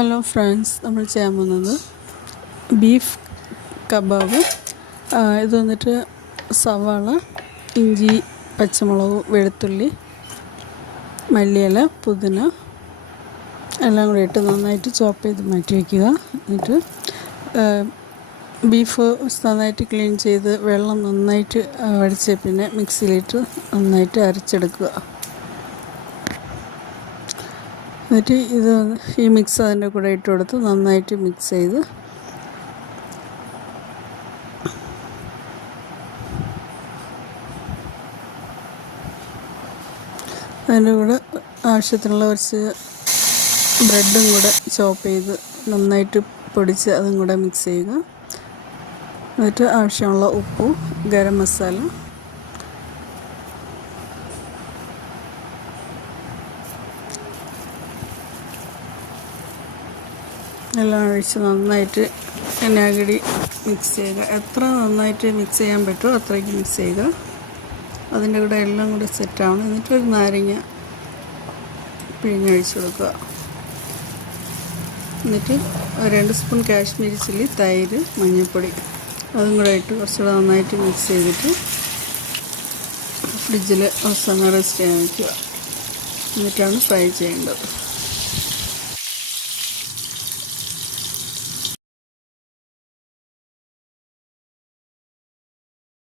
Hello friends, നമ്മൾ ചെയ്യാൻ പോകുന്നത് ബീഫ് കബാബ്. ഇത് വന്നിട്ട് സവാള, ഇഞ്ചി, പച്ചമുളക്, വെളുത്തുള്ളി, മല്ലിയില, പുതിന എല്ലാം കൂടി ഇട്ട് നന്നായിട്ട് ചോപ്പ് ചെയ്ത് മാറ്റി വയ്ക്കുക. എന്നിട്ട് ബീഫ് നന്നായിട്ട് ക്ലീൻ ചെയ്ത് വെള്ളം നന്നായിട്ട് വടിച്ച് പിന്നെ മിക്സിയിലിട്ട് നന്നായിട്ട് അരച്ചെടുക്കുക. എന്നിട്ട് ഈ മിക്സ് അതിൻ്റെ കൂടെ ഇട്ട് കൊടുത്ത് നന്നായിട്ട് മിക്സ് ചെയ്ത് അതിൻ്റെ കൂടെ ആവശ്യത്തിനുള്ള കുറച്ച് ബ്രെഡും കൂടെ ചോപ്പ് ചെയ്ത് നന്നായിട്ട് പൊടിച്ച് അതും കൂടെ മിക്സ് ചെയ്യുക. എന്നിട്ട് ആവശ്യമുള്ള ഉപ്പും ഗരം മസാല എല്ലാം ഒഴിച്ച് നന്നായിട്ട് വിനാഗിരി മിക്സ് ചെയ്യുക. എത്ര നന്നായിട്ട് മിക്സ് ചെയ്യാൻ പറ്റുമോ അത്രയ്ക്ക് മിക്സ് ചെയ്യുക. അതിൻ്റെ കൂടെ എല്ലാം കൂടെ സെറ്റാവണം. എന്നിട്ടൊരു നാരങ്ങ പിഴിഞ്ഞൊഴിച്ച് കൊടുക്കുക. എന്നിട്ട് 2 സ്പൂൺ കാശ്മീരി ചില്ലി, തൈര്, മഞ്ഞൾപ്പൊടി അതും കൂടെ ഇട്ട് കുറച്ചുകൂടെ നന്നായിട്ട് മിക്സ് ചെയ്തിട്ട് ഫ്രിഡ്ജിൽ അവസാനം റെസ്റ്റ് ചെയ്യാൻ വയ്ക്കുക. എന്നിട്ടാണ് ഫ്രൈ ചെയ്യേണ്ടത്.